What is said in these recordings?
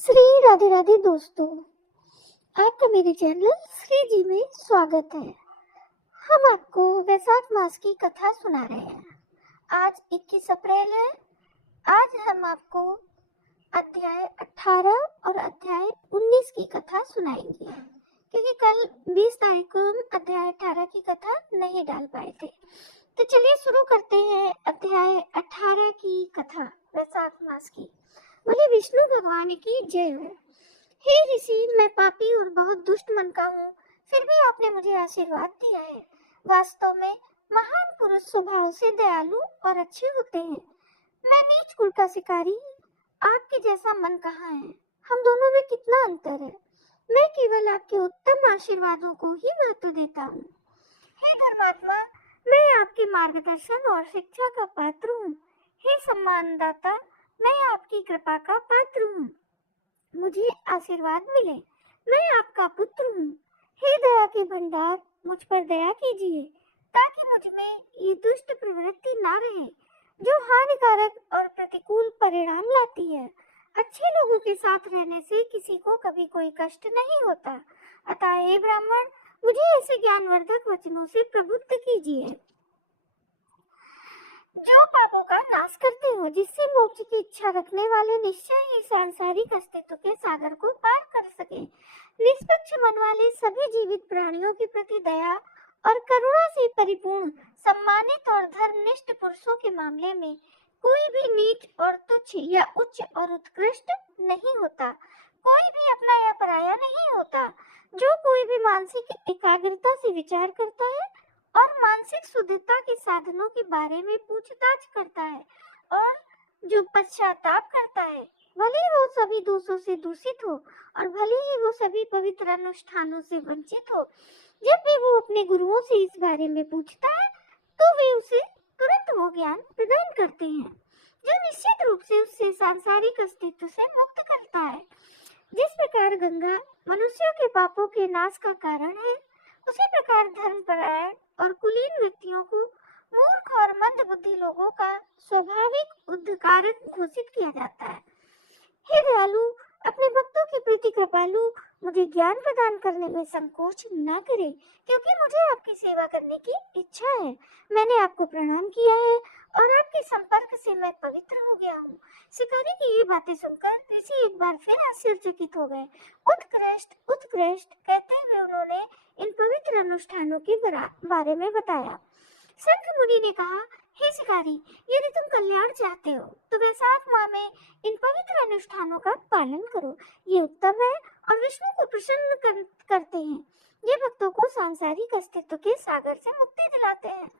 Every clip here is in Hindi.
श्री राधे राधे दोस्तों, आपका मेरे चैनल श्री जी में स्वागत है। हम आपको वैशाख मास की कथा सुना रहे हैं। आज 21 अप्रैल है। आज हम आपको अध्याय 18 और अध्याय 19 की कथा सुनाएंगे, क्योंकि कल 20 तारीख को हम अध्याय 18 की कथा नहीं डाल पाए थे। तो चलिए शुरू करते हैं अध्याय 18 की कथा, वैशाख मास की। बोले विष्णु भगवान की जय हो। हे ऋषि, मैं पापी और बहुत दुष्ट मन का हूँ, फिर भी आपने मुझे आशीर्वाद दिया है। वास्तव में महान पुरुष स्वभाव से दयालु और अच्छे होते हैं। मैं नीच कुल का शिकारी, आपके जैसा मन कहाँ है। हम दोनों में कितना अंतर है। मैं केवल आपके उत्तम आशीर्वादों को ही महत्व देता हूँ। हे धर्मात्मा, मैं आपके मार्गदर्शन और शिक्षा का पात्र हूँ। हे सम्मानदाता, मैं आपकी कृपा का पात्र हूँ। मुझे आशीर्वाद मिले, मैं आपका पुत्र हूँ। हे दया के भंडार, मुझ पर दया कीजिए, ताकि मुझ में ये दुष्ट प्रवृत्ति ना रहे, जो हानिकारक और प्रतिकूल परिणाम लाती है। अच्छे लोगों के साथ रहने से किसी को कभी कोई कष्ट नहीं होता। अतः हे ब्राह्मण, मुझे ऐसे ज्ञानवर्धक वचनों से प्रबुद्ध कीजिए, जो पापों का नाश करते हो, जिससे मोक्ष की इच्छा रखने वाले निश्चय ही सांसारिक अस्तित्व के सागर को पार कर सके। निष्पक्ष मन वाले सभी जीवित प्राणियों के प्रति दया और करुणा से परिपूर्ण, सम्मानित और धर्मनिष्ठ पुरुषों के मामले में कोई भी नीच और तुच्छ या उच्च और उत्कृष्ट नहीं होता। कोई भी अपना या पराया नहीं होता। जो कोई भी मानसिक एकाग्रता से विचार करता है और मानसिक शुद्धता के साधनों के बारे में पूछताछ करता है, और जो पश्चाताप करता है, भले वो सभी दोषों से दूषित हो और भले ही वो सभी पवित्र अनुष्ठानों से वंचित हो, जब भी वो अपने गुरुओं से इस बारे में पूछता है, तो वे उसे तुरंत वो ज्ञान प्रदान करते हैं, जो निश्चित रूप से उससे सांसारिक अस्तित्व से मुक्त करता है। जिस प्रकार गंगा मनुष्यों के पापों के नाश का कारण है, उसी प्रकार धर्मपरायण और कुलीन व्यक्तियों को मूर्ख और मंद बुद्धि लोगों का स्वाभाविक उद्धारक घोषित किया जाता है। हे दयालु, अपने भक्तों के प्रति कृपालु, मुझे ज्ञान प्रदान करने में संकोच न करें, क्योंकि मुझे आपकी सेवा करने की इच्छा है। मैंने आपको प्रणाम किया है और आपके संपर्क से मैं पवित्र हो गया हूँ। शिकारी की ये बातें सुनकर ऋषि एक बार फिर आश्चर्यचकित हो गए। उत्कृष्ट उत्कृष्ट कहते हुए उन्होंने इन पवित्र अनुष्ठानों के बारे में बताया। शंख मुनि ने कहा, हे शिकारी, यदि तुम कल्याण चाहते हो तो वैशाख माह में इन पवित्र अनुष्ठानों का पालन करो। ये उत्तम है और विष्णु को प्रसन्न करते हैं। ये भक्तों को सांसारिक अस्तित्व के सागर से मुक्ति दिलाते हैं।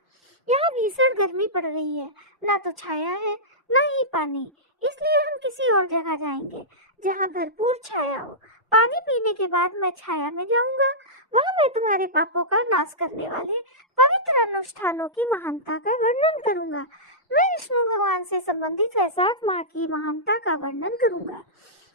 यहाँ भीषण गर्मी पड़ रही है, ना तो छाया है ना ही पानी, इसलिए हम किसी और जगह जाएंगे जहाँ भरपूर छाया हो। पानी पीने के बाद मैं छाया में जाऊंगा। वहाँ मैं तुम्हारे पापों का नाश करने वाले पवित्र अनुष्ठानों की महानता का वर्णन करूंगा। मैं विष्णु भगवान से संबंधित वैशाख माह की महानता का वर्णन करूंगा।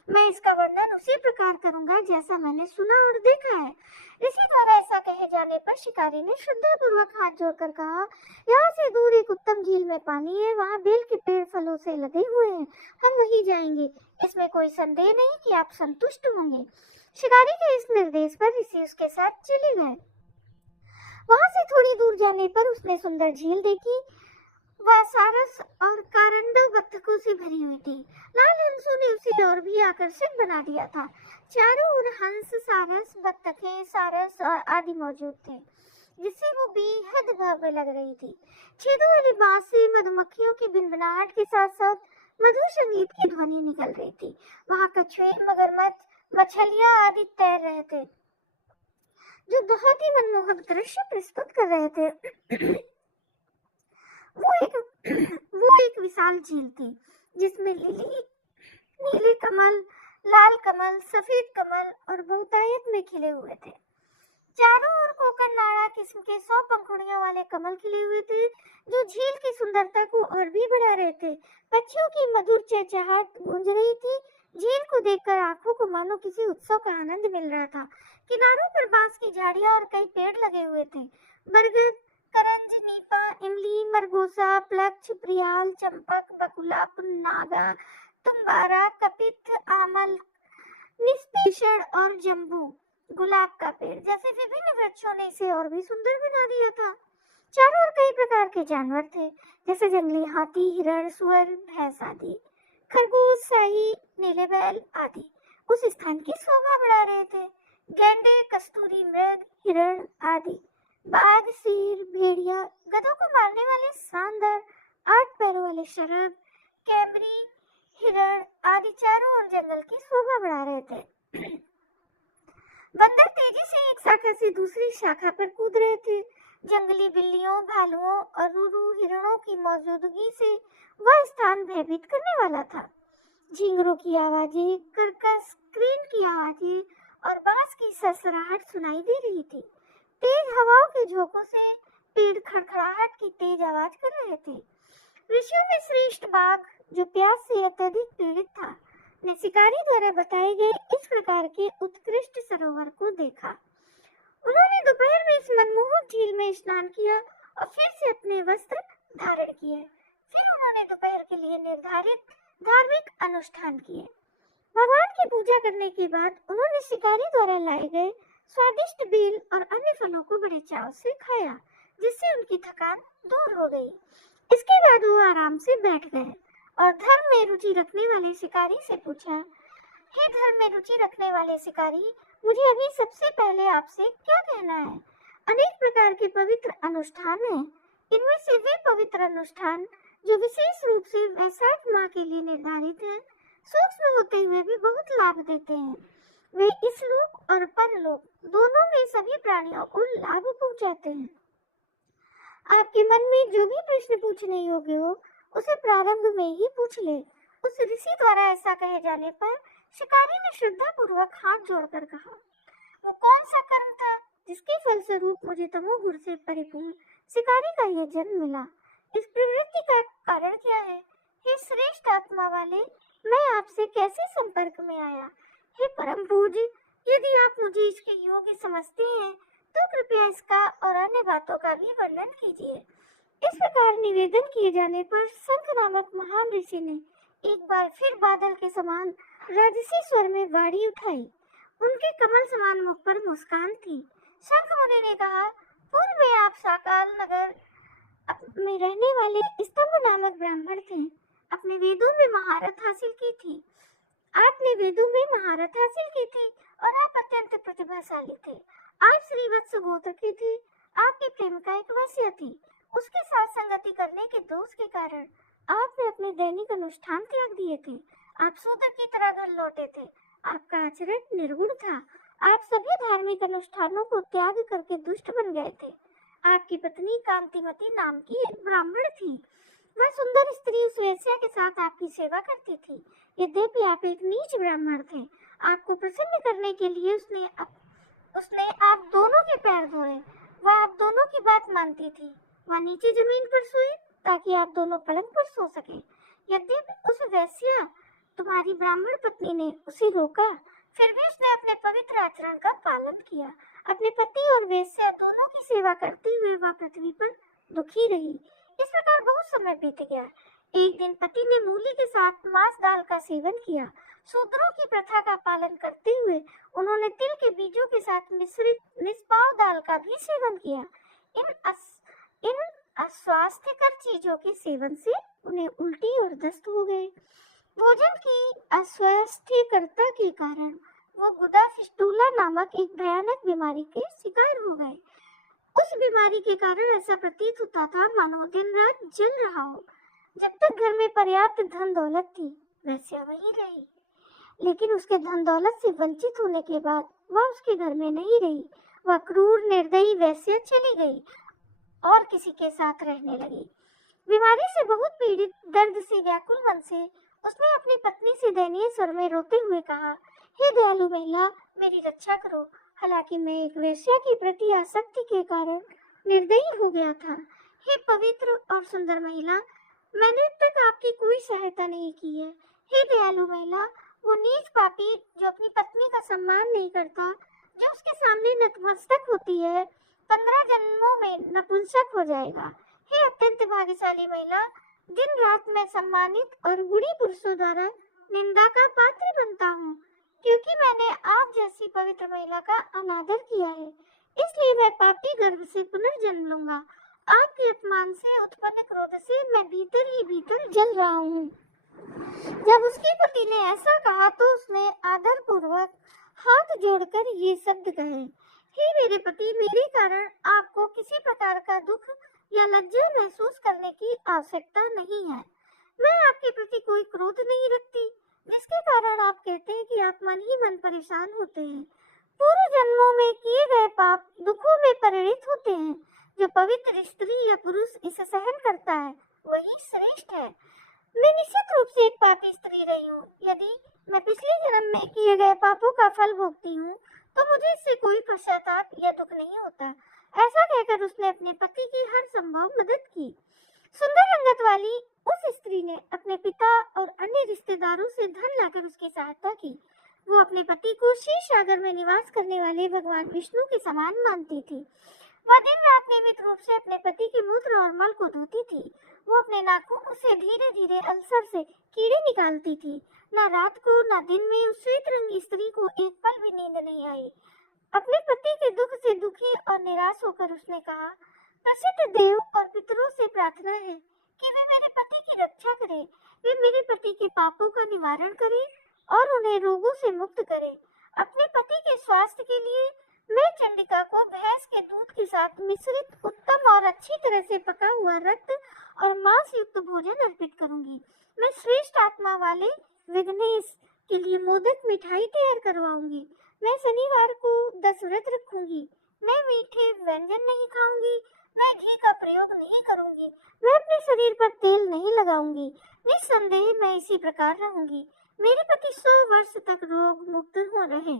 मैं इसका वर्णन उसी प्रकार करूंगा जैसा मैंने सुना और देखा है। ऋषि द्वारा ऐसा कहे जाने पर शिकारी ने श्रद्धा पूर्वक हाथ जोड़कर कहा, यहाँ से दूर एक उत्तम झील में पानी है, वहाँ बेल के पेड़ फलों से लगे हुए हैं, हम वहीं जाएंगे। इसमें कोई संदेह नहीं कि आप संतुष्ट होंगे। शिकारी के इस निर्देश पर ऋषि उसके साथ चले गए। वहां से थोड़ी दूर जाने पर उसने सुंदर झील देखी। वह सारस और कारंडव बत्तखों से भरी हुई थी। लाल हंसों ने उसे और भी आकर्षक बना दिया था। चारों ओर हंस, सारस, बत्तखें, सारस और आदि मौजूद थे, जिससे वो बेहद भव्य लग रही थी। छेदों वाली बांस से मधुमक्खियों की बिनबिनाहट के साथ साथ मधुर संगीत की ध्वनि निकल रही थी। वहां कछुए, मगरमच्छ, मछलियां आदि तैर रहे थे, जो बहुत ही मनमोहक दृश्य प्रस्तुत कर रहे थे। वो एक विशाल झील थी, जिसमें नीले कमल, लाल कमल, सफेद कमल और बहुतायत में खिले हुए थे। चारों ओर कोकन नाड़ा किस्म के 100 पंखुड़ियों वाले कमल खिले हुए थे, जो झील की सुंदरता को और भी बढ़ा रहे थे। पक्षियों की मधुर चहचहाट गूंज रही थी। झील को देखकर आंखों को मानो किसी उत्सव का आनंद मिल रहा था। किनारों पर बांस की झाड़ियां और कई पेड़ लगे हुए थे। बरगद, करंज, नीपा, इमली, मरगोसा, प्लक्ष, प्रियाल, चंपक, बकुला, पुन्नागा, तुम्बारा, कपित, आमल, भीषण और जम्बू गुलाब का पेड़ जैसे विभिन्न वृक्षों ने इसे और भी सुंदर बना दिया था। चारों ओर कई प्रकार के जानवर थे, जैसे जंगली हाथी, हिरण, सुअर, भैंस आदि। खरगोश, शाही, नीले बैल आदि उस स्थान की शोभा बढ़ा रहे थे। गैंडे, कस्तूरी मृग, हिरण आदि, बाघ, शेर, भेड़िया, गधों को मारने वाले सांदर, 8 पैरों वाले शरभ, कैमरी, हिरण आदि चारों ओर जंगल की शोभा बढ़ा रहे थे। बंदर तेजी से एक शाखा से दूसरी शाखा पर कूद रहे थे। जंगली बिल्लियों, भालुओं और रूरू हिरणों की मौजूदगी से वह स्थान भयभीत करने वाला था। झींगरों की आवाजें, कर्कश क्रेन की आवाजें और बांस की सरसराहट सुनाई दे रही थी। तेज हवाओं के झोंकों से पेड़ खड़खड़ाहट की तेज आवाज कर रहे थे। ऋषियों में श्रेष्ठ बाघ, जो प्यास से अत्यधिक पीड़ित था, ने शिकारी द्वारा बताए गए इस प्रकार के उत्कृष्ट सरोवर को देखा। उन्होंने दोपहर में इस मनमोहक झील में स्नान किया और फिर से अपने वस्त्र धारण किए। फिर उन्होंने दोपहर के लिए निर्धारित धार्मिक अनुष्ठान किए। भगवान की पूजा करने के बाद उन्होंने शिकारी द्वारा लाए गए स्वादिष्ट बेल और अन्य फलों को बड़े चाव से खाया, जिससे उनकी थकान दूर हो गई। इसके बाद वो आराम से बैठ गए और धर्म में रुचि रखने वाले शिकारी से पूछा, हे धर्म में रुचि रखने वाले शिकारी, मुझे अभी सबसे पहले आपसे क्या कहना है? अनेक प्रकार के पवित्र अनुष्ठान हैं। इनमें से वे पवित्र अनुष्ठान जो विशेष रूप से वैशाख माह के लिए निर्धारित हैं, सूक्ष्म होते हुए भी बहुत लाभ देते हैं। वे इस लोक और परलोक दोनों में सभी प्राणियों को लाभ पहुंचाते हैं। आपके मन में जो भी प्रश्न पूछने योग्य हो, उसे प्रारंभ में ही पूछ ले। उस ऋषि द्वारा ऐसा कहे जाने पर शिकारी ने श्रद्धा पूर्वक हाथ जोड़कर कहा, वो कौन सा कर्म था जिसके फलस्वरूप मुझे तमोगुण से परिपूर्ण शिकारी का यह जन्म मिला? इस प्रवृत्ति का कारण क्या है? हे श्रेष्ठ आत्मा वाले, मैं आपसे कैसे संपर्क में आया? हे परम पूज्य, यदि आप मुझे इसके योग्य समझते हैं तो कृपया इसका और अन्य बातों का भी वर्णन कीजिए। इस प्रकार निवेदन किए जाने पर शंख नामक महान ऋषि ने एक बार फिर बादल के समान राजसी स्वर में वाणी उठाई। उनके कमल समान मुख पर मुस्कान थी। शंख मुनि ने कहा, पूर्व में आप साकाल नगर में रहने वाले स्तंभ नामक ब्राह्मण थे। अपने वेदों में महारत हासिल की थी। आपने वेदों में महारत हासिल की थी और आप अत्यंत प्रतिभाशाली थे। आप श्रीवत्स गोत्र के थे। आपकी प्रेमिका एक वैश्य थी। उसके साथ संगति करने के दोष के कारण आपने अपने दैनिक अनुष्ठान त्याग दिए थे। आप शूद्र की तरह घर लौटे थे। आपका आचरण निर्गुण था। आप सभी धार्मिक अनुष्ठानों को त्याग करके दुष्ट बन गए थे। आपकी पत्नी कांतिमती नाम की एक ब्राह्मण थी। वह सुंदर स्त्री उस वेश्या के साथ आपकी सेवा करती थी। यद्यपि आप एक नीच ब्राह्मण थे, आपको प्रसन्न करने के लिए उसने आप दोनों के पैर धोए। वह आप दोनों की बात मानती थी। वह नीचे जमीन पर सोई ताकि आप दोनों पलंग पर सो सके। यद्यपि उस वेश्या तुम्हारी ब्राह्मण पत्नी ने उसे रोका, फिर भी उसने अपने पवित्र आचरण का पालन किया। अपने पति और वेश्या दोनों की सेवा करते हुए वह पृथ्वी पर दुखी रही। इस प्रकार बहुत समय बीत गया। एक दिन पति ने मूली के साथ मांस दाल का सेवन किया। शूद्रों की प्रथा का पालन करते हुए उन्होंने तिल के बीजों के साथ मिश्रित निष्पाव दाल का भी सेवन किया। इन अस्वास्थ्यकर चीजों के सेवन से उन्हें उल्टी और दस्त हो गए। भोजन की अस्वास्थ्यकरता के कारण वो गुदा फिस्टूला नामक एक भयानक बीमारी के शिकार हो गए। उस बीमारी के कारण ऐसा प्रतीत होता था मानो दिन रात जल रहा हो। जब तक घर में पर्याप्त धन दौलत थी, वैश्या वहीं रही। लेकिन उसके धन दौलत से वंचित होने के बाद वह उसके घर में नहीं रही। वह क्रूर निर्दयी वैश्या चली गई और किसी के साथ रहने लगी। बीमारी से बहुत पीड़ित, दर्द से व्याकुल मन से उसने अपनी पत्नी से दयनीय स्वर में रोते हुए कहा, हे दयालु महिला, मेरी रक्षा करो। हालांकि मैं एक वेश्या के प्रति आसक्ति के कारण निर्दयी हो गया था। हे पवित्र और सुंदर महिला, मैंने अब तक आपकी कोई सहायता नहीं की है। हे दयालु महिला, वो नीच पापी जो अपनी पत्नी का सम्मान नहीं करता, जो उसके सामने नतमस्तक होती है, 15 जन्मों में नपुंसक हो जाएगा। हे अत्यंत भाग्यशाली महिला, दिन रात मैं सम्मानित और बुढ़ी पुरुषों द्वारा निंदा का पात्र बनता हूँ, क्योंकि मैं मैंने आप जैसी पवित्र महिला का अनादर किया है, इसलिए मैं पापी गर्भ से पुनर्जन्म लूंगा। आपके अपमान से उत्पन्न क्रोध से मैं भीतर ही भीतर जल रहा हूँ। जब उसके पति ने ऐसा कहा तो उसने आदर पूर्वक हाथ जोड़कर ये शब्द कहे, हे मेरे पति, मेरे कारण आपको किसी प्रकार का दुख या लज्जा महसूस करने की आवश्यकता नहीं है। मैं आपके प्रति कोई क्रोध नहीं रखती, जिसके कारण आप कहते हैं कि आप मन ही मन परेशान होते हैं। पूर्व जन्मों में किए गए पाप दुखों में परिणित होते हैं। जो पवित्र स्त्री या पुरुष इसे सहन करता है वही श्रेष्ठ है। मैं निश्चित रूप से एक पापी स्त्री रही हूँ। यदि मैं पिछले जन्म में किए गए पापों का फल भोगती हूँ तो मुझे इससे कोई पश्चाताप या दुख नहीं होता। ऐसा कहकर उसने अपने पति की हर संभव मदद की। सुंदर रंगत वाली उस स्त्री ने अपने पिता और अन्य रिश्तेदारों से धन लाकर उसकी सहायता की। वो अपने पति को क्षीर सागर में निवास करने वाले भगवान विष्णु के समान मानती थी। वह दिन रात नियमित रूप से अपने पति के मूत्र और मल को धोती थी। वो अपने नाखूनों से धीरे धीरे अल्सर से कीड़े निकालती थी। न रात को न दिन में उस श्वेत रंगी स्त्री को एक पल भी नींद नहीं आई। अपने पति के दुख से दुखी और निराश होकर उसने कहा, प्रसिद्ध देव और पितरों से प्रार्थना है कि वे मेरे पति की रक्षा करें। वे मेरे पति के पापों का निवारण करें और उन्हें रोगों से मुक्त करें। अपने पति के स्वास्थ्य के लिए मैं चंडिका को भैंस के दूध के साथ मिश्रित उत्तम और अच्छी तरह से पका हुआ रक्त और मांस युक्त भोजन अर्पित करूंगी। मैं श्रेष्ठ आत्मा वाले विघ्नेश के लिए मोदक मिठाई तैयार करवाऊंगी। मैं शनिवार को 10 व्रत रखूंगी। मैं मीठे व्यंजन नहीं खाऊंगी। मैं घी का प्रयोग नहीं करूंगी। मैं अपने शरीर पर तेल नहीं लगाऊंगी। निस्संदेह मैं इसी प्रकार रहूंगी। मेरे पति 100 वर्ष तक रोग मुक्त हो रहे।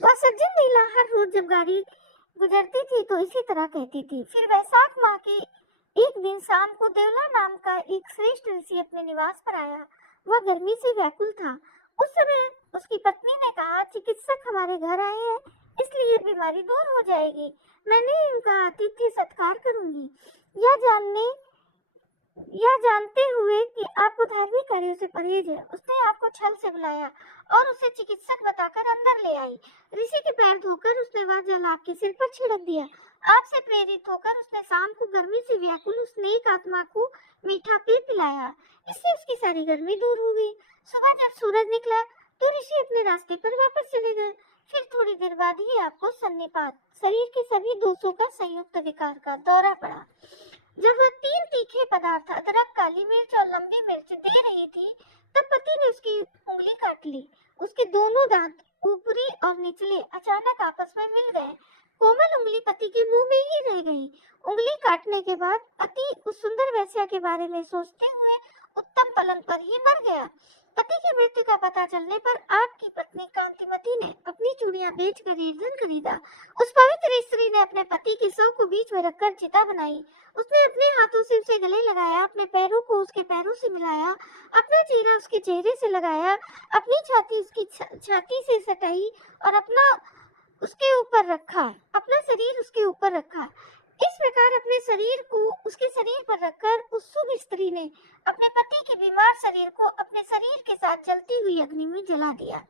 वह सज्जन महिला हर रोज जब गाड़ी गुजरती थी तो इसी तरह कहती थी। फिर वैशाख माह के एक दिन शाम को देवला नाम का एक श्रेष्ठ ऋषि अपने निवास पर आया। वह गर्मी से व्याकुल था। उस समय उसकी पत्नी ने कहा, चिकित्सक हमारे घर आए हैं, इसलिए बीमारी दूर हो जाएगी। मैंने इनका आतिथ्य सत्कार करूंगी। यह जानते हुए कि आपको धार्मिक कार्यों से परहेज है, उसने आपको छल से बुलाया और उसे चिकित्सक बताकर अंदर ले आई। ऋषि के पैर धोकर उसने वह जल आपके सिर पर छिड़क दिया। आपसे प्रेरित होकर उसने शाम को गर्मी से व्याकुल उस नेक आत्मा को मीठा पेय पिलाया। इससे उसकी सारी गर्मी दूर हो गई। सुबह जब सूरज निकला तो ऋषि अपने रास्ते पर वापस चले गए। फिर थोड़ी देर बाद ही आपको सन्निपात, शरीर के सभी दोषों का संयुक्त विकार का दौरा पड़ा। जब वह 3 तीखे पदार्थ अदरक, काली मिर्च और लंबी मिर्च दे रही थी तब पति ने उसकी उंगली काट ली। उसके दोनों दांत, ऊपरी और निचले, अचानक आपस में मिल गए। कोमल उंगली पति के मुंह में ही रह गई। उंगली काटने के बाद पति उस सुंदर वेश्या के बारे में सोचते हुए उत्तम पलंग पर ही मर गया। पति की मृत्यु का पता चलने पर आपकी पत्नी कांतिमती ने अपनी चूड़ियां बेचकर ईंधन खरीदा। उस पवित्र स्त्री ने अपने पति के शव को बीच में रखकर चिता बनाई। उसने अपने हाथों से उसे गले लगाया, अपने पैरों को उसके पैरों से मिलाया, अपना चेहरा उसके चेहरे से लगाया, अपनी छाती उसकी छाती से सटाई और अपना शरीर उसके ऊपर रखा। इस प्रकार अपने शरीर को उसके शरीर पर रखकर उस शुभ स्त्री ने अपने पति के बीमार शरीर को अपने शरीर के साथ जलती हुई अग्नि में जला दिया।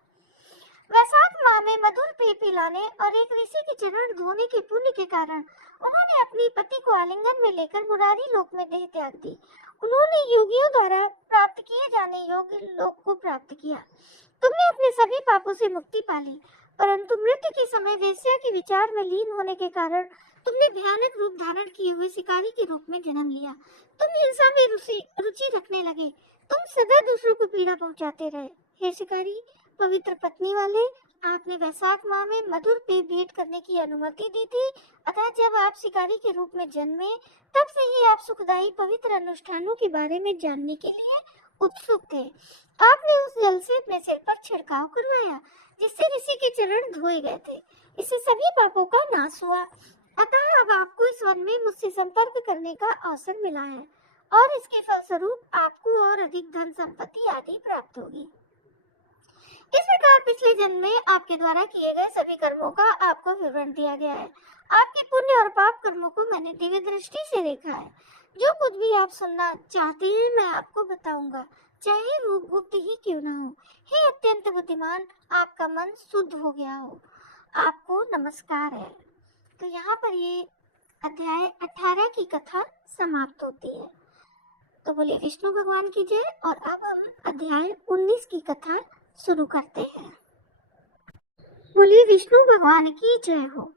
वैशाख माह में मधुर पेय पिलाने और एक ऋषि के चरण धोने के पुण्य के कारण उन्होंने अपने पति को आलिंगन में लेकर मुरारी लोक में देह त्याग दी। उन्होंने योगियों द्वारा प्राप्त किए जाने योग्य लोक को प्राप्त किया। तुमने अपने सभी पापों से मुक्ति पाली, परंतु मृत्यु के समय वेश्या के विचार में लीन होने के कारण तुमने भयानक रूप धारण किए हुए शिकारी के रूप में जन्म लिया। तुम हिंसा में रुचि रखने लगे। तुम सदा दूसरों को पीड़ा पहुंचाते रहे। हे शिकारी, पवित्र पत्नी वाले, आपने वैशाख माह में मधुर पेय भेंट करने की अनुमति दी थी। अतः जब आप शिकारी के रूप में जन्मे तब से ही आप सुखदायी पवित्र अनुष्ठानों के बारे में जानने के लिए उत्सुक थे। आपने उस जल से अपने सिर पर छिड़काव करवाया जिससे ऋषि के चरण धोए गए थे। इससे सभी पापों का नाश हुआ। अतः अब आपको इस वन में मुझसे संपर्क करने का अवसर मिला है और इसके फलस्वरूप आपको और अधिक धन संपत्ति आदि प्राप्त होगी। इस प्रकार पिछले जन्म में आपके द्वारा किए गए सभी कर्मों का आपको विवरण दिया गया है। आपके पुण्य और पाप कर्मों को मैंने दिव्य दृष्टि से देखा है। जो कुछ भी आप सुनना चाहते हैं मैं आपको बताऊंगा। चाहे वो गुप्त ही क्यों ना हो। हे अत्यंत बुद्धिमान, आपका मन शुद्ध हो गया हो, आपको नमस्कार है। तो यहाँ पर ये अध्याय 18 की कथा समाप्त होती है। तो बोलिए विष्णु भगवान की जय। और अब हम अध्याय 19 की कथा शुरू करते हैं। बोलिए विष्णु भगवान की जय हो।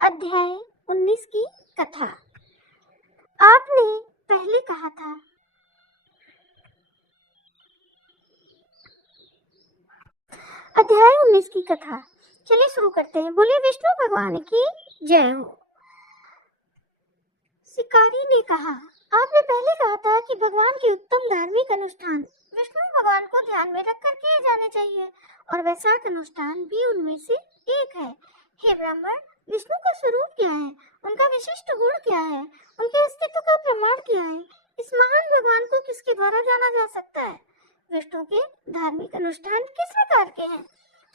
अध्याय 19 की कथा। आपने पहले कहा था अध्याय 19 की कथा। चलिए शुरू करते हैं। बोलिए विष्णु भगवान की जय हो। शिकारी ने कहा, आपने पहले कहा था कि भगवान के उत्तम धार्मिक अनुष्ठान विष्णु भगवान को ध्यान में रखकर किए जाने चाहिए और वैशाख अनुष्ठान भी उनमें से एक है। हे ब्राह्मण, विष्णु का स्वरूप क्या है, उनका विशिष्ट गुण क्या है, उनके अस्तित्व का प्रमाण क्या है, इस महान भगवान को किसके द्वारा जाना जा सकता है। विष्णु के धार्मिक अनुष्ठान किस प्रकार के हैं,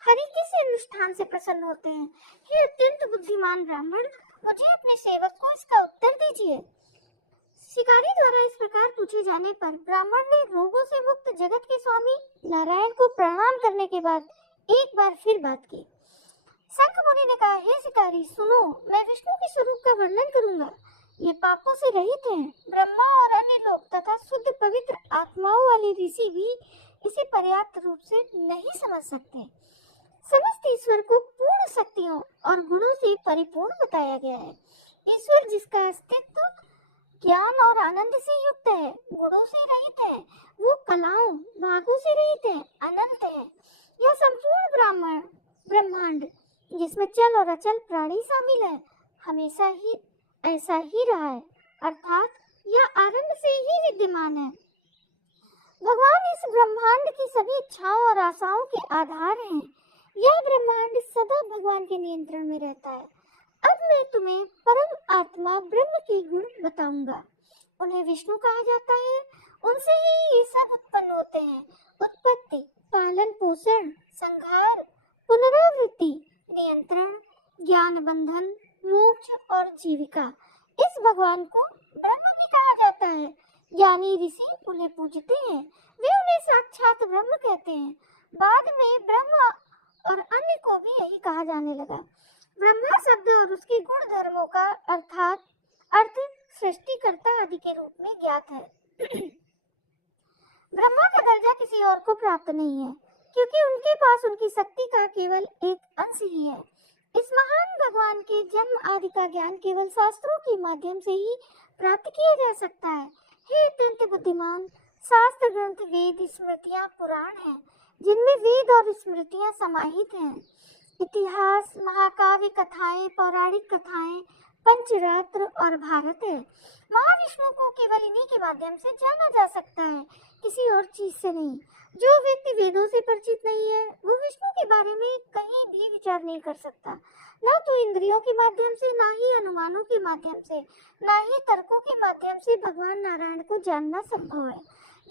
हरि किस अनुष्ठान से प्रसन्न होते हैं। हे अत्यंत बुद्धिमान ब्राह्मण, मुझे अपने सेवक को इसका उत्तर दीजिए। शिकारी द्वारा इस प्रकार पूछे जाने पर ब्राह्मण ने रोगों से मुक्त जगत के स्वामी नारायण को प्रणाम करने के बाद एक बार फिर बात की। शंख मुनि ने कहा, हे शिकारी सुनो, मैं विष्णु के स्वरूप का वर्णन करूंगा। ये पापों से रहित हैं। ब्रह्मा और अन्य लोग तथा शुद्ध पवित्र आत्माओं वाले ऋषि भी इसे पर्याप्त रूप से नहीं समझ सकते। समस्त ईश्वर को पूर्ण शक्तियों और गुणों से परिपूर्ण बताया गया है। ईश्वर जिसका अस्तित्व ज्ञान और आनंद से युक्त है, गुणों से रहित है, वो कलाओं भागों से रहित है, अनंत है। यह संपूर्ण ब्रह्मांड जिसमें चल और अचल प्राणी शामिल है, हमेशा ही ऐसा ही रहा है, अर्थात यह आरंभ से ही विद्यमान है। भगवान इस ब्रह्मांड की सभी इच्छाओं और आशाओं के आधार हैं। यह ब्रह्मांड सदा भगवान के नियंत्रण में रहता है। अब मैं तुम्हें परम आत्मा ब्रह्म के गुण बताऊंगा। उन्हें विष्णु कहा जाता है। उनसे ही ये सब उत्पन्न होते हैं। उत्पत्ति, पालन पोषण, संहार, पुनरावृत्ति, नियंत्रण, ज्ञान बंधन, मोक्ष और जीविका। इस भगवान को ब्रह्म भी कहा जाता है। ज्ञानी ऋषि उन्हें पूजते हैं। वे उन्हें साक्षात ब्रह्म कहते हैं। बाद में ब्रह्म और अन्य को भी यही कहा जाने लगा। ब्रह्मा शब्द और उसके गुण धर्मों का अर्थ सृष्टिकर्ता आदि के रूप में ज्ञात है। ब्रह्मा का दर्जा किसी और को प्राप्त नहीं है, क्योंकि उनके पास उनकी शक्ति का केवल एक अंश ही है। इस महान भगवान के जन्म आदि का ज्ञान केवल शास्त्रों के माध्यम से ही प्राप्त किया जा सकता है। हे अत्यंत बुद्धिमान, शास्त्र ग्रंथ वेद स्मृतियां पुराण हैं, जिनमें वेद और स्मृतियां समाहित हैं। इतिहास, महाकाव्य कथाएं, पौराणिक कथाएं, पंचरात्र और भारत है। महाविष्णु को केवल इन्हीं के माध्यम से जाना जा सकता है, किसी और चीज से नहीं। जो व्यक्ति वेदों से परिचित नहीं है, वो विष्णु के बारे में कहीं भी विचार नहीं कर सकता। ना तो इंद्रियों के माध्यम से, ना ही अनुमानों के माध्यम से, ना ही तर्कों के माध्यम से भगवान नारायण को जानना संभव है।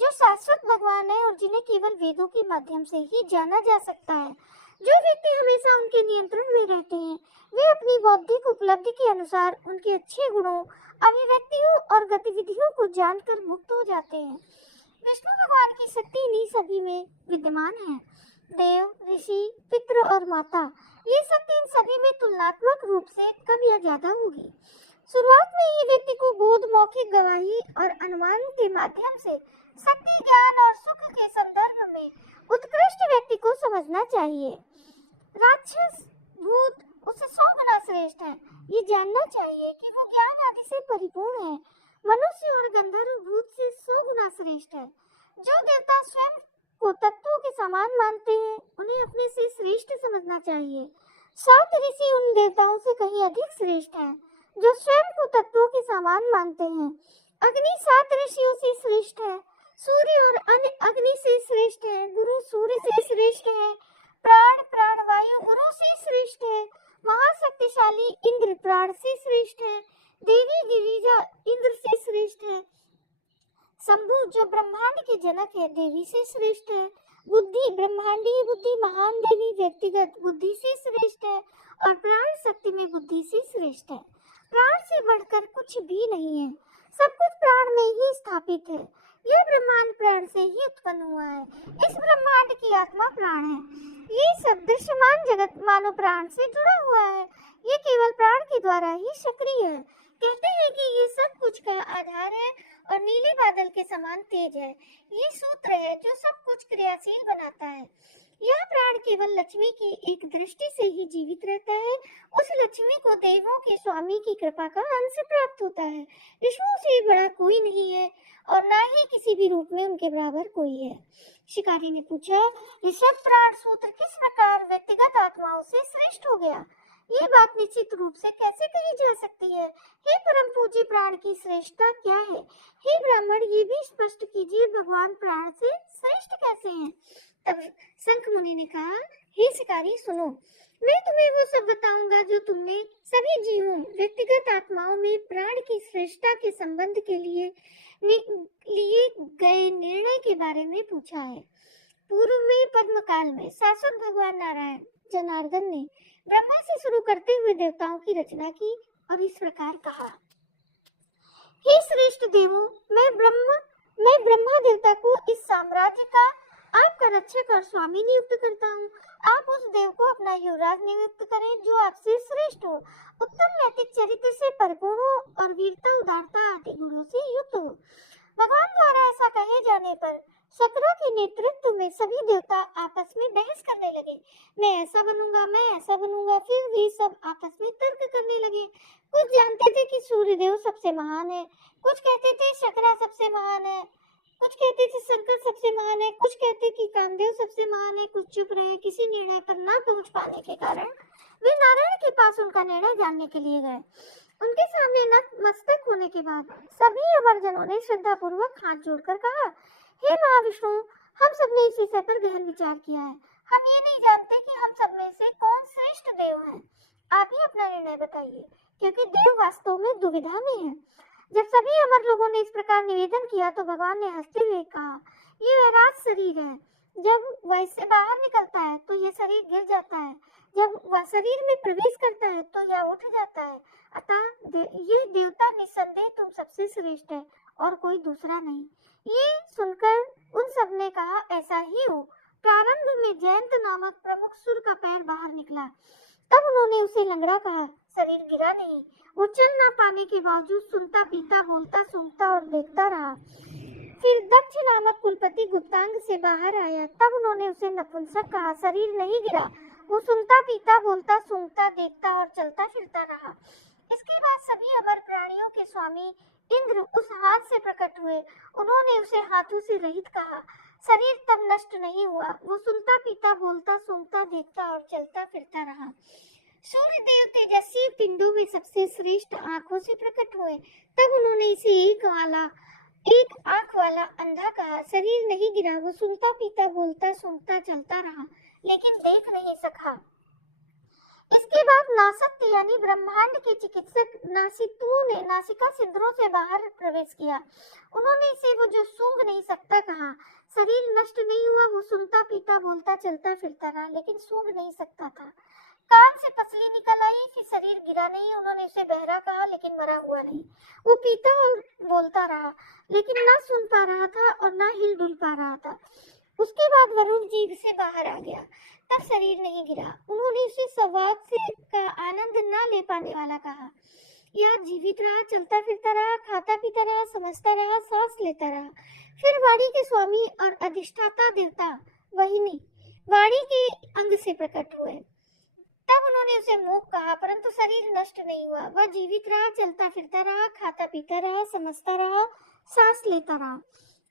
जो शाश्वत भगवान है और जिन्हें केवल वेदों के माध्यम से ही जाना जा सकता है। जो व्यक्ति हमेशा उनके नियंत्रण में रहते हैं, वे अपनी बौद्धिक उपलब्धि के अनुसार उनके अच्छे गुणों, अभिव्यक्तियों और गतिविधियों को जानकर मुक्त हो जाते हैं। विष्णु भगवान की शक्ति इन्हीं सभी में विद्यमान है। देव, ऋषि, पितृ और माता, ये शक्ति इन सभी में तुलनात्मक रूप से कम या ज्यादा होगी। शुरुआत में ही व्यक्ति को बोध, मौखिक गवाही और अनुमान के माध्यम से शक्ति, ज्ञान और सुख के संदर्भ में उत्कृष्ट व्यक्ति को समझना चाहिए। राक्षस, भूत उससे 100 गुना श्रेष्ठ है। ये जानना चाहिए कि वो ज्ञान आदि से परिपूर्ण है। मनुष्य और गंधर्व भूत से 100 गुना श्रेष्ठ है। जो देवता स्वयं को तत्वों के समान मानते हैं, उन्हें अपने से श्रेष्ठ समझना चाहिए। 7 ऋषि उन देवताओं से कहीं अधिक श्रेष्ठ हैं, जो स्वयं को तत्वों के समान मानते हैं। अग्नि 7 ऋषियों से श्रेष्ठ है। सूर्य और अन्य अग्नि से श्रेष्ठ है। गुरु सूर्य से श्रेष्ठ है। प्राणवायु गुरु से श्रेष्ठ है। महाशक्तिशाली इंद्र प्राण से श्रेष्ठ है। देवी गिरिजा इंद्र से श्रेष्ठ है। शंभु जो ब्रह्मांड के जनक है, देवी से श्रेष्ठ है। बुद्धि, ब्रह्मांडीय बुद्धि, महान देवी व्यक्तिगत बुद्धि से श्रेष्ठ है और प्राण शक्ति में बुद्धि से श्रेष्ठ है। प्राण से बढ़कर कुछ भी नहीं है। सब कुछ प्राण में ही स्थापित है। यह ब्रह्मांड प्राण से ही उत्पन्न हुआ है। इस ब्रह्मांड की आत्मा प्राण है। ये सब दृश्यमान जगत मानो प्राण से जुड़ा हुआ है। ये केवल प्राण के द्वारा ही सक्रिय है। कहते हैं कि ये सब कुछ का आधार है और नीले बादल के समान तेज है। ये सूत्र है जो सब कुछ क्रियाशील बनाता है। यह प्राण केवल लक्ष्मी की एक दृष्टि से ही जीवित रहता है। उस लक्ष्मी को देवों के स्वामी की कृपा का अंश प्राप्त होता है। विष्णु से बड़ा कोई नहीं है और ना ही किसी भी रूप में उनके बराबर कोई है। शिकारी ने पूछा, ऋषभ प्राण सूत्र किस प्रकार व्यक्तिगत आत्माओं से श्रेष्ठ हो गया? ये बात निश्चित रूप से कैसे कही जा सकती है? हे परम पूज्य, प्राण की श्रेष्ठता क्या है? हे ब्राह्मण, ये भी स्पष्ट कीजिए, भगवान प्राण से श्रेष्ठ कैसे हैं? तब शंख मुनि ने कहा, हे शिकारी सुनो, मैं तुम्हें वो सब बताऊंगा जो तुमने सभी जीवों व्यक्तिगत आत्माओं में प्राण की श्रेष्ठता के संबंध के लिए गए निर्णय के बारे में पूछा है। पूर्व में पद्म काल में शाश्वत भगवान नारायण जनार्दन ने ब्रह्मा से शुरू करते हुए देवताओं की रचना की और इस प्रकार कहा, हे श्रेष्ठ देवों, मैं ब्रह्मा देवता को इस साम्राज्य का आपका रक्षक और स्वामी नियुक्त करता हूँ। आप उस देव को अपना युवराज नियुक्त करें जो आपसे श्रेष्ठ हो, उत्तम नैतिक चरित्र से परिपूर्ण हो और वीरता, उदारता आदि गुणों से युक्त हो। भगवान द्वारा ऐसा कहे जाने पर शक्रों के नेतृत्व में सभी देवता आपस में बहस करने लगे। मैं ऐसा बनूंगा। फिर भी सब आपस में तर्क करने लगे। कुछ जानते थे कि सूर्यदेव सबसे महान है, कुछ कहते थे शकरा सबसे महान है, कुछ कहते थे शंकर सबसे महान है, कुछ कहते कि कामदेव सबसे महान है। कुछ चुप रहे। किसी निर्णय पर न पहुंच पाने के कारण वे नारायण के पास उनका निर्णय जानने के लिए गए। उनके सामने नतमस्तक होने के बाद सभी अमरजनों ने श्रद्धा पूर्वक हाथ जोड़कर कहा, हे महाविष्णु, हम सब ने इस विषय पर गहन विचार किया है। हम ये नहीं जानते कि हम सब में से कौन श्रेष्ठ देव हैं। आप ही अपना निर्णय बताइए, क्योंकि देव वास्तव में दुविधा में है। जब सभी अमर लोगों ने इस प्रकार निवेदन किया तो भगवान ने हंसते हुए कहा, ये वैराट शरीर है। जब वह इससे बाहर निकलता है तो यह शरीर गिर जाता है, जब वह शरीर में प्रवेश करता है तो यह उठ जाता है। अतः ये देवता निस्संदेह तुम सबसे श्रेष्ठ है और कोई दूसरा नहीं। ये सुनकर उन सब ने कहा, ऐसा ही हो। प्रारंभ में जयंत नामक प्रमुख सुर का पैर बाहर निकला। तब उन्होंने उसे लंगड़ा कहा। शरीर गिरा नहीं, वो चल न पाने के बावजूद सुनता, पीता, बोलता, सूंघता और देखता रहा। फिर दक्ष नामक कुलपति गुप्तांग से बाहर आया। तब उन्होंने उसे नपुंसक कहा। शरीर नहीं गिरा, वो सुनता, पीता, बोलता, सूंघता, देखता और चलता फिरता रहा। इसके बाद सभी अमर प्राणियों के स्वामी इंद्र उस हाथ से प्रकट हुए। उन्होंने उसे हाथों से रहित कहा। शरीर तब नष्ट नहीं हुआ, वो सुनता, पीता, बोलता, सूंघता, देखता और चलता फिरता रहा। सूर्य देव तेजस्वी पिंडों में सबसे श्रेष्ठ आंखों से प्रकट हुए। तब उन्होंने इसे एक आंख वाला अंधा कहा। शरीर नहीं गिरा, वो सुनता, पीता, बोलता, सूंघता, चलता रहा, लेकिन देख नहीं सका। इसके बाद नासत्य यानी ब्रह्मांड के चिकित्सक नासितुओं ने नासिका छिद्रों से बाहर प्रवेश किया। उन्होंने इसे वो जो सूंघ नहीं सकता कहा। शरीर नष्ट नहीं हुआ, वो सुनता, पीता, बोलता, चलता फिरता रहा, लेकिन सूंघ नहीं सकता था। कान से पसली निकल आई, फिर शरीर गिरा नहीं। उन्होंने उसे बहरा कहा, लेकिन मरा हुआ नहीं। वो पीता और बोलता रहा, लेकिन न सुन पा रहा था और न हिल डुल पा रहा था। उसके बाद वरुण जीभ से बाहर आ गया। तब शरीर नहीं गिरा। उन्होंने उसे सवाद से का आनंद न ले पाने वाला कहा। यह जीवित रहा, चलता फिरता रहा, खाता पीता रहा, समझता रहा, सांस लेता रहा। फिर वाणी के स्वामी और अधिष्ठाता देवता वहिनी वाणी के अंग से प्रकट हुए। तब उन्होंने उसे मूक कहा, परंतु शरीर नष्ट नहीं हुआ। वह जीवित रहा, चलता फिरता रहा, खाता पीता रहा, समझता रहा, सांस लेता रहा।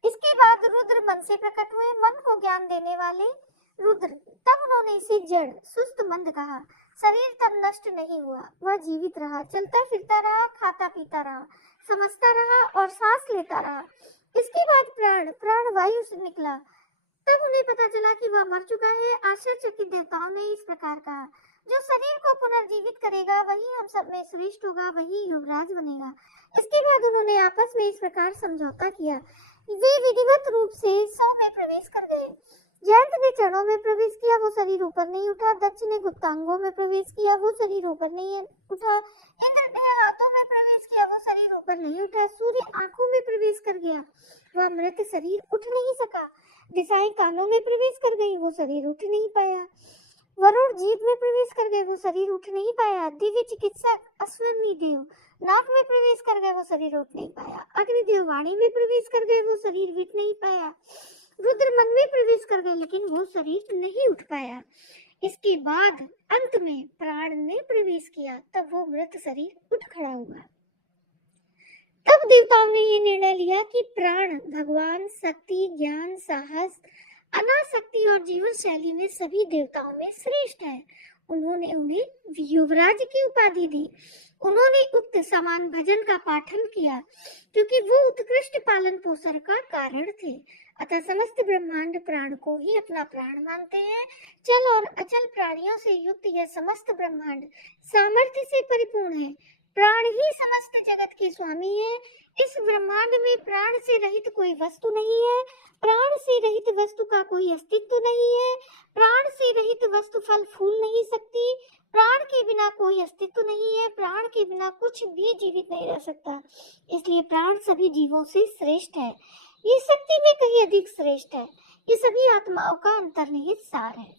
इसके बाद रुद्र मन से प्रकट हुए, मन को ज्ञान देने वाले रुद्र। तब उन्होंने इसे जड़ सुस्त मंद कहा। शरीर तब नष्ट नहीं हुआ, वह जीवित रहा, चलता फिरता रहा, खाता पीता रहा, समझता रहा और सांस लेता रहा। इसके बाद प्राण वायु से निकला। तब उन्हें पता चला कि वह मर चुका है। आश्चर्यचकित देवताओं ने इस प्रकार कहा, जो शरीर को पुनर्जीवित करेगा वही हम सब में श्रेष्ठ होगा, वही युवराज बनेगा। इसके बाद उन्होंने आपस में इस प्रकार समझौता किया। वे विधिवत रूप से सौ में प्रवेश कर गए। जयंत ने चरणों में प्रवेश किया, वो शरीर ऊपर नहीं उठा। दक्ष ने गुप्तांगों में प्रवेश किया, वो शरीर ऊपर नहीं उठा। इंद्र ने हाथों में प्रवेश किया, वो शरीर ऊपर नहीं उठा। सूर्य आंखों में प्रवेश कर गया, वह मृत शरीर उठ नहीं सका। दिशाएं कानों में प्रवेश कर गई, वो शरीर उठ नहीं पाया। वरुण जीभ में प्रवेश कर गए, वो शरीर उठ नहीं पाया। दिव्य चिकित्सक अश्वनी देव नाक में प्रवेश कर गए, वो शरीर उठ नहीं पाया। अग्निदेव वाणी में प्रवेश कर गए, वो शरीर उठ नहीं पाया। रुद्र मन में प्रवेश कर गए, लेकिन वो शरीर नहीं उठ पाया। इसके बाद अंत में प्राण ने प्रवेश किया, तब वो मृत शरीर उठ खड़ा हुआ। तब देवताओं ने ये निर्णय लिया कि प्राण भगवान शक्ति, ज्ञान, साहस, अनासक्ति और जीवन शैली में सभी देवताओं में श्रेष्ठ है। उन्होंने उन्हें युवराज की उपाधि दी। उन्होंने उक्त समान भजन का पाठन किया, क्योंकि वो उत्कृष्ट पालन पोषण का कारण थे। अतः समस्त ब्रह्मांड प्राण को ही अपना प्राण मानते हैं। चल और अचल प्राणियों से युक्त यह समस्त ब्रह्मांड सामर्थ्य से परिपूर्ण है। प्राण ही समस्त जगत के स्वामी है। इस ब्रह्मांड में प्राण से रहित कोई वस्तु नहीं है। प्राण से रहित वस्तु का कोई अस्तित्व नहीं है। प्राण से रहित वस्तु फल फूल नहीं सकती। प्राण के बिना कोई अस्तित्व नहीं है। प्राण के बिना कुछ भी जीवित नहीं रह सकता। इसलिए प्राण सभी जीवों से श्रेष्ठ है। ये शक्ति में कहीं अधिक श्रेष्ठ है। ये सभी आत्माओं का अंतर्निहित सार है।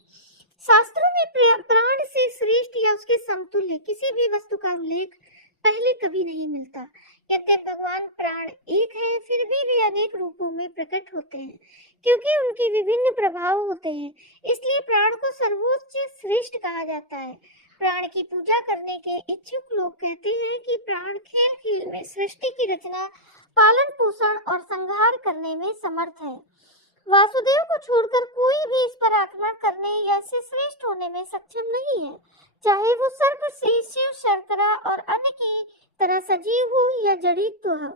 शास्त्रों में प्राण से श्रेष्ठ या उसके समतुल्य किसी भी वस्तु का उल्लेख पहले कभी नहीं मिलता। यद्यपि भगवान प्राण एक है, फिर भी वे अनेक रूपों में प्रकट होते हैं, क्योंकि उनके विभिन्न प्रभाव होते हैं। इसलिए प्राण को सर्वोच्च श्रेष्ठ कहा जाता है। प्राण की पूजा करने के इच्छुक लोग कहते हैं कि प्राण खेल खेल में सृष्टि की रचना, पालन पोषण और संहार करने में समर्थ है। वासुदेव को छोड़कर कोई भी इस पर आक्रमण करने या इससे श्रेष्ठ होने में सक्षम नहीं है, चाहे वो सर्प, शिव, शर्करा और अन्य की तरह सजीव हो या जड़ित हो।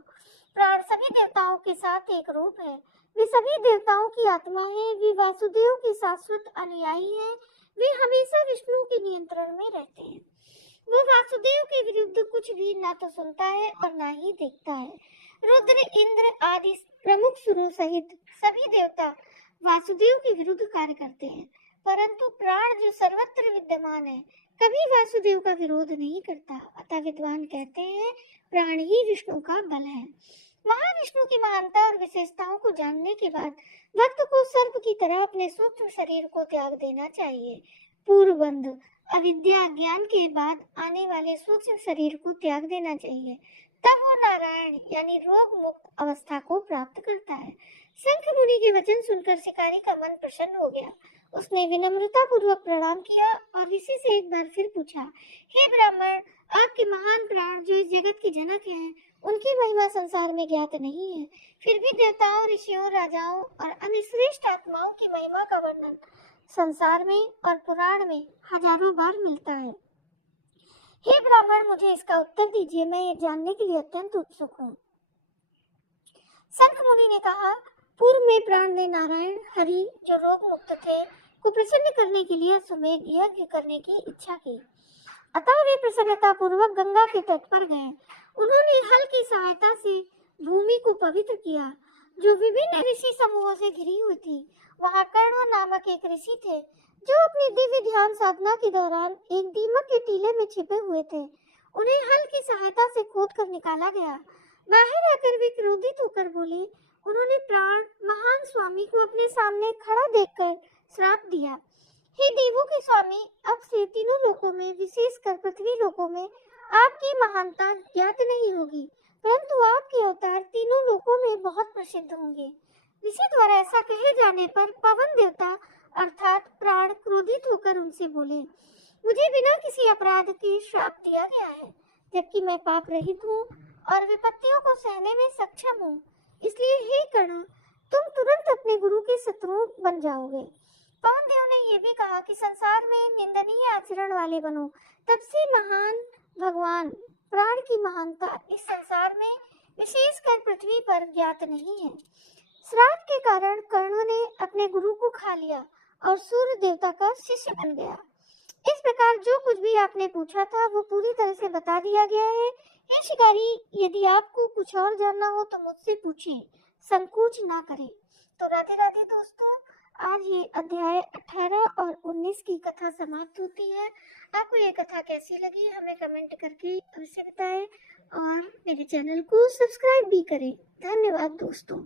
प्राण सभी देवताओं के साथ एक रूप है। वे सभी देवताओं की आत्मा है। वे वासुदेव के शाश्वत अनुयायी हैं। वे हमेशा विष्णु के नियंत्रण में रहते हैं। वो वासुदेव के विरुद्ध कुछ भी ना तो सुनता है और ना ही देखता है। रुद्र, इंद्र आदि प्रमुख सुरों सहित सभी देवता वासुदेव के विरुद्ध कार्य करते हैं, परंतु प्राण जो सर्वत्र विद्यमान है कभी वासुदेव का विरोध नहीं करता। अतः विद्वान कहते हैं प्राण ही विष्णु का बल है। महाविष्णु की महानता और विशेषताओं को जानने के बाद भक्त को सर्प की तरह अपने सूक्ष्म शरीर को त्याग देना चाहिए। पूर्वबंध अविद्या ज्ञान के बाद आने वाले सूक्ष्म शरीर को त्याग देना चाहिए, तब वो नारायण यानी रोग मुक्त अवस्था को प्राप्त करता है। शंख मुनि के वचन सुनकर शिकारी का मन प्रसन्न हो गया। उसने विनम्रता पूर्वक प्रणाम किया और ऋषि से एक बार फिर पूछा, हे ब्राह्मण, आपके महान प्राण जो इस जगत के जनक हैं, उनकी महिमा संसार में ज्ञात नहीं है। फिर भी देवताओं, ऋषियों, राजाओं और अन्य श्रेष्ठ आत्माओं की महिमा का वर्णन संसार में और पुराण में हजारों बार मिलता है। हे ब्राह्मण, मुझे इसका उत्तर दीजिए, मैं ये जानने के लिए अत्यंत उत्सुक हूँ। शंख मुनि ने कहा, पूर्व में प्राण ने नारायण हरि जो रोग मुक्त थे को प्रसन्न करने के लिए अश्वमेध यज्ञ करने की इच्छा की। अतः वे प्रसन्नता पूर्वक गंगा के तट पर गए। उन्होंने हल की सहायता से भूमि को पवित्र किया जो विभिन्न ऋषि समूहों से घिरी हुई थी। वहाँ कर्ण नामक एक ऋषि थे जो अपनी दिव्य ध्यान साधना के दौरान एक दीमक के टीले में छिपे हुए थे। उन्हें हल की सहायता से खोद कर निकाला गया। बाहर आकर वे क्रोधित होकर बोले। उन्होंने प्राण महान स्वामी को अपने सामने खड़ा देखकर श्राप दिया, हे देवों के स्वामी, अब से तीनों लोकों में, विशेषकर पृथ्वी लोकों में आपकी महानता ज्ञात नहीं होगी, परंतु आपके अवतार तीनों लोकों में बहुत प्रसिद्ध होंगे। ऋषि द्वारा ऐसा कहे जाने पर पवन देवता अर्थात प्राण क्रोधित होकर उनसे बोले, मुझे बिना किसी अपराध के श्राप दिया गया है, जबकि मैं पाप रहित हूँ और विपत्तियों को सहने में सक्षम हूँ। इसलिए हे कर्ण, तुम तुरंत अपने गुरु के शत्रु बन जाओगे। पवन देव ने यह भी कहा कि संसार में निंदनीय आचरण वाले बनो, तब से महान भगवान प्राण की महानता इस संसार में विशेषकर पृथ्वी पर ज्ञात नहीं है। श्राप के कारण कर्ण ने अपने गुरु को खा लिया और सूर्य देवता का शिष्य बन गया। इस प्रकार जो कुछ भी आपने पूछा था वो पूरी तरह से बता दिया गया है। हे शिकारी, यदि आपको कुछ और जानना हो तो मुझसे पूछिए, संकोच ना करें। तो राधे राधे दोस्तों, आज ये में अध्याय 18 और 19 की कथा समाप्त होती है। आपको ये कथा कैसी लगी हमें कमेंट करके अवश्य बताएं और मेरे चैनल को सब्सक्राइब भी करें। धन्यवाद दोस्तों।